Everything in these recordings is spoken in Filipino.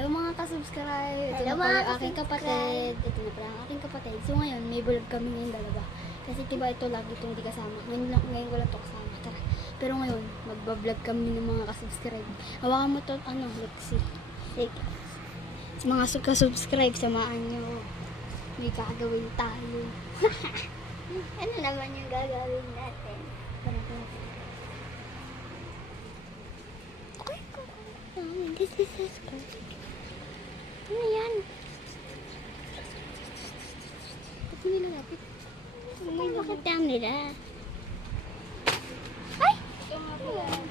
Hello mga ka-subscribe. Ito Hello, na pala mga ang aking kapatid. Ito na pala ang aking kapatid. So ngayon, may vlog kami ngayon dalawa. Kasi diba ito lagi itong hindi kasama. Ngayon ko lang ito kasama. Tara. Pero ngayon, magbablog kami ng mga ka-subscribe. Hawakan mo ito, Lexi. Sige. Sa mga ka-subscribe, samahan nyo. May gagawin tayo. Ano naman yung gagawin natin? Tara, tara. This is subscribe. Ano yan? Ba't mo nilalapit? Bakit down nila? Ito nga pala ang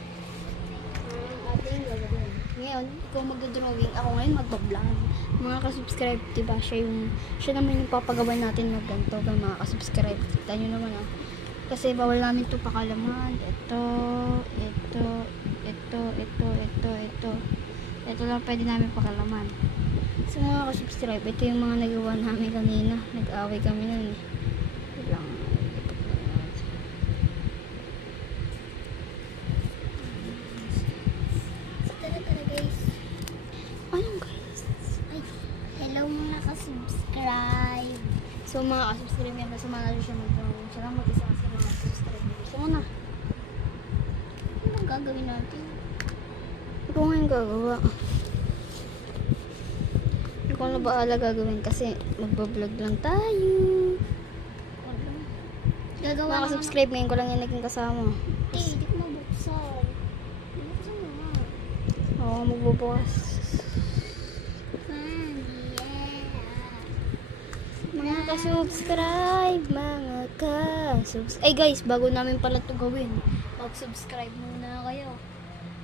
ating gagawin. Ngayon, ikaw magdodrawing. Ako ngayon magbablog. Mga ka-subscribe, diba? Siya naman yung papagawa natin na ganito kay mga ka-subscribe. Kita nyo naman Kasi bawal namin ito pakalaman. Ito lang pwede namin pakalaman. So mga ka-subscribe, ito yung mga nagawa namin kanina. Nag-away kami nun eh. Wait lang. Tara guys. Anong guys? Ay, hello mga ka-subscribe. So mga ka-subscribe yan, sumana siya mag-drawing. Siya lang mag-isa kasi mga ka-subscribe. So na. Ano ang gagawin natin? Ikaw ngayon gagawa. Ikaw na baala gagawin kasi magbablog lang tayo. Gagawa Mga ka-subscribe, ngayon ko lang yan naging kasama. Hindi ko mabuksan. Buksan mo nga. Oo, magbubukas. Mga ka-subscribe, Ay guys, bago namin pala ito gawin, mag-subscribe muna kayo.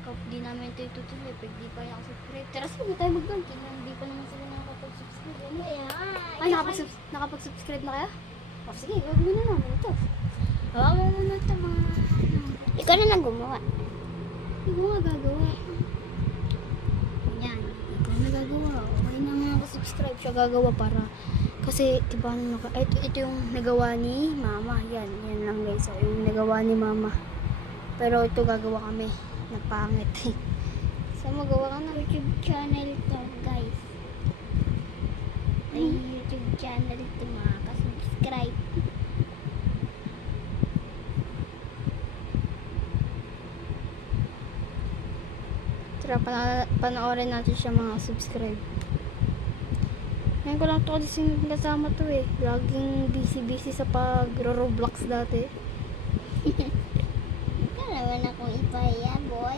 Kapag di namin ito itutuloy, pag di pa yung subscribe. Tara, sige tayo mag-banking. Hindi pa naman sila nakapag-subscribe. Ay, nakapag-subscribe na kaya? O sige, gagawin na namin ito. Hawakan na ito mga... Ikaw na lang gumawa. Ikaw nga gagawa. Yan, ikaw na gagawa. Okay na mga ka-subscribe siya gagawa para... Kasi, diba, ito yung nagawa ni Mama. Yan lang guys. So, yung nagawa ni Mama. Pero ito gagawa kami. Napangit. So, magawa ka ng YouTube channel to guys. Ay, YouTube channel to mga ka-subscribe. Tara, panoorin natin siya mga subscribe. Ngayon ko lang ito kasi kasama to eh. Laging busy sa pag-roblox dati. Ikaw naman akong ipaya, boy.